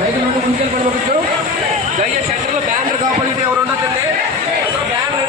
మైకుల నుండి ముందుకెళ్ళి పడిపోవచ్చు. దయ సెంటర్లో బ్యానర్ కాపాడితే ఎవరు ఉండదండి. బ్యానర్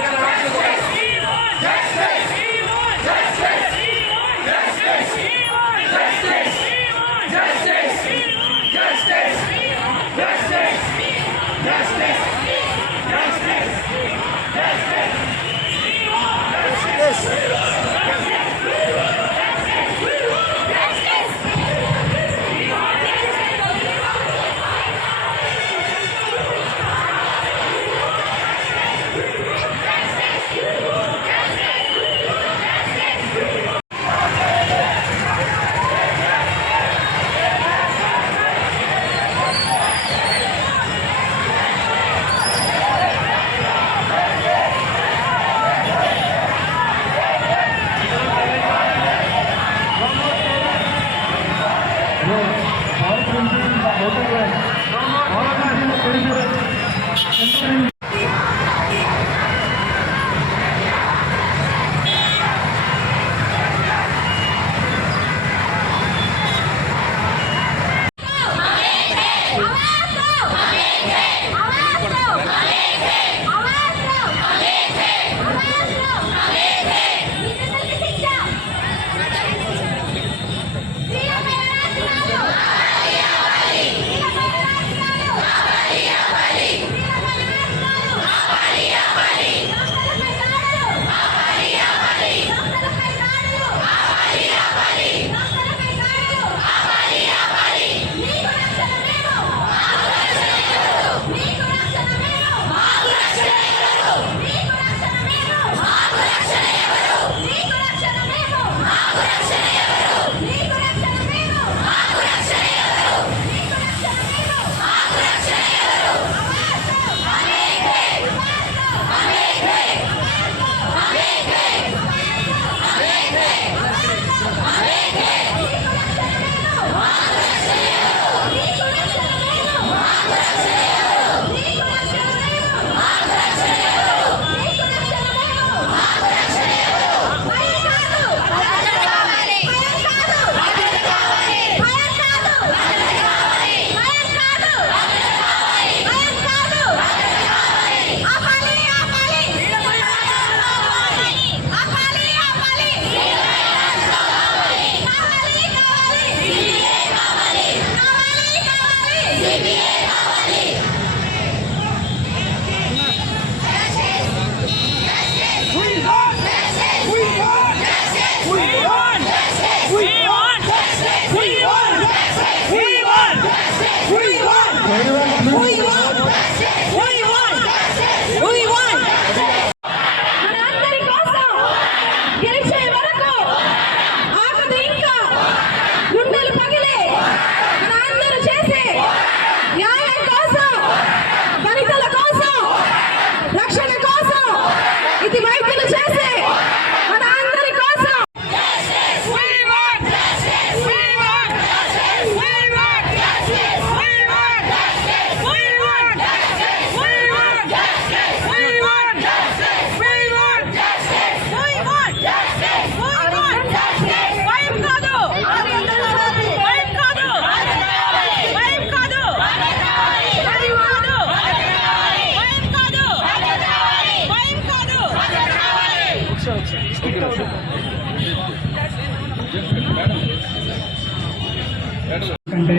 అంటే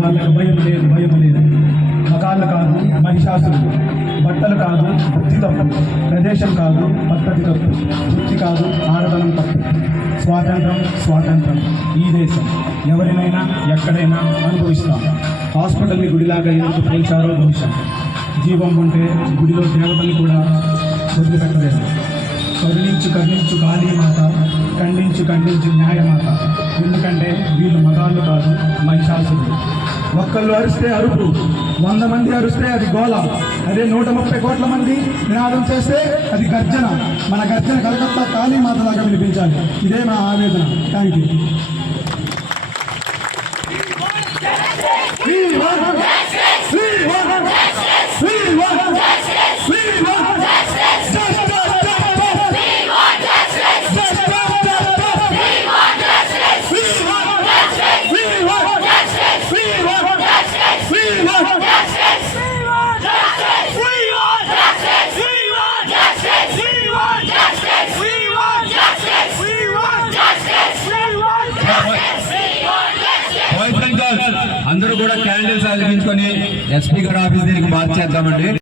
వాళ్ళకి భయం లేదు. మతాలు కాదు మహిషాసులు, బట్టలు కాదు బుద్ధి తప్పు, ప్రదేశం కాదు పద్ధతి తప్పు, వృత్తి కాదు ఆడదనం తప్పు. స్వాతంత్రం ఈ దేశం ఎవరినైనా ఎక్కడైనా అనుభవిస్తాం. హాస్పిటల్ని గుడిలాగా ఎందుకు పోల్చారో బహుశా జీవం ఉంటే గుడిలో దేవతల్ని కూడా వదిలిపెట్టలేదు. కరుణించు కాళీమాత, ఖండించు న్యాయమాత. ఎందుకంటే వీళ్ళు మతాలు కాదు మహిషాసులు. ఒక్కళ్ళు అరిస్తే అరుపు, 100 మంది అరిస్తే అది గోల. అదే 130 కోట్ల మంది నినాదం చేస్తే అది గర్జన. మన గర్జన కలకత్తా కాళీమాత లాగా వినిపించాలి. ఇదే మా ఆవేదన. Thank you. చదివించుకొని ఎస్పీ గారి ఆఫీస్ దీనికి మార్చేద్దామండి.